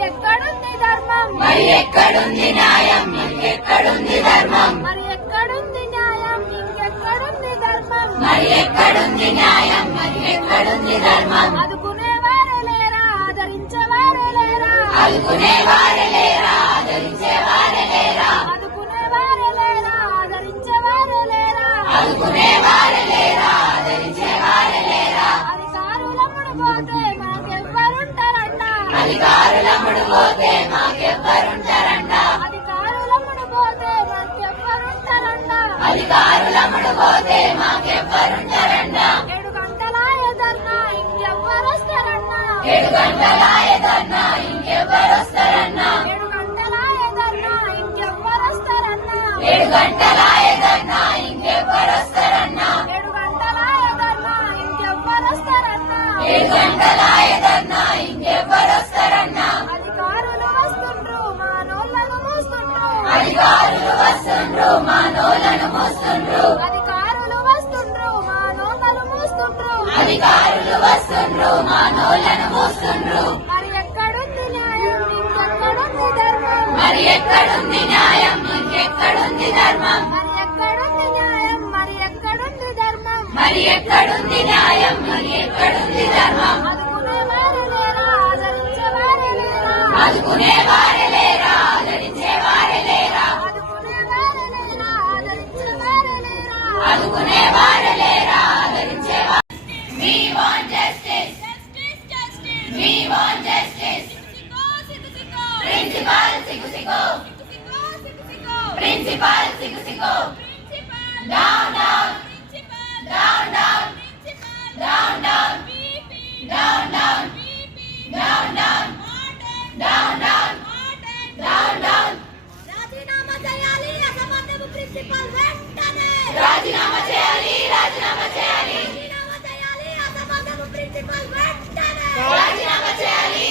ఇంకెక్కడుంది ధర్మం, మరి ఎక్కడుంది న్యాయం, ఇంకెక్కడుంది ధర్మం, మరి ఎక్కడుంది న్యాయం, ఇంకెక్కడుంది ధర్మం, మరి ఎక్కడుంది న్యాయం, మరి ఎక్కడుంది ధర్మం, ఆదుకునేవారే లేరా, ఆదరించేవారే లేరా, ఆదుకునేవారే లేరా, ఆదరించేవారే లేరా, ఆదుకునేవారే లేరా, ఆదరించేవారే లేరా, ఆదుకునేవారే లేరా, ఆదరించేవారే లేరా, అధికారులముడు పోతే మాకెవ్వరుంటారన్నా, అధికారులముడు పోతే మాకెవ్వరుంటారన్నా, అధికారులముడు పోతే మాకెవ్వరుంటారన్నా, అధికారులముడు పోతే మాకెవ్వరుంటారన్నా, 7 గంటలాయ ధర్నా ఇంకెవ్వరొస్తారన్నా, 7 గంటలాయ ధర్నా ఇంకెవ్వరొస్తారన్నా, 7 గంటలాయ ధర్నా ఇంకెవ్వరొస్తారన్నా, 7 గంటలాయ ధర్నా ఇంకెవ్వరొస్తారన్నా, 7 గంటలాయ ధర్నా ఇంకెవ్వరొస్తారన్నా, 7 గంటలాయ ధర్నా ఇంకెవ్వరొస్తారన్నా, అధికారులు వస్తుండ్రు మానోళ్ళను మోస్తుండ్రు, అధికారులు వస్తుండ్రు మానోళ్ళను మోస్తుండ్రు, అధికారులు వస్తుండ్రు మానోళ్ళను మోస్తుండ్రు, అధికారులు వస్తుండ్రు మానోళ్ళను మోస్తుండ్రు, మరి ఎక్కడుంది న్యాయం, ఇంకెక్కడుంది ధర్మం, మరి ఎక్కడుంది న్యాయం, ఇంకెక్కడుంది ధర్మం, మరి ఎక్కడుంది న్యాయం, మరి ఎక్కడుంది ధర్మం, మరి ఎక్కడుంది న్యాయం, మరి ఎక్కడుంది ధర్మం, ఆదుకునేవారే లేరా, ఆదరించేవారే లేరా, ఆదుకునేవారే లేరా, ఆదరించేవారే లేరా, ఆదుకునేవారే లేరా, ఆదరించేవారే లేరా, ఆదుకునేవారే లేరా, ఆదరించేవారే. We want justice. We want justice. Principal sigu sigu. Principal sigu sigu. Down down. Down down. Down down. Down down. Down down. Down down. Down down. రాజీనామా చేయాలి అసమర్థపు ప్రిన్సిపల్ వెంటనే, రాజీనామా చేయాలి, రాజీనామా చేయాలి, రాజీనామా చేయాలి అసమర్థపు ప్రిన్సిపల్ వెంటనే, రాజీనామా చేయాలి,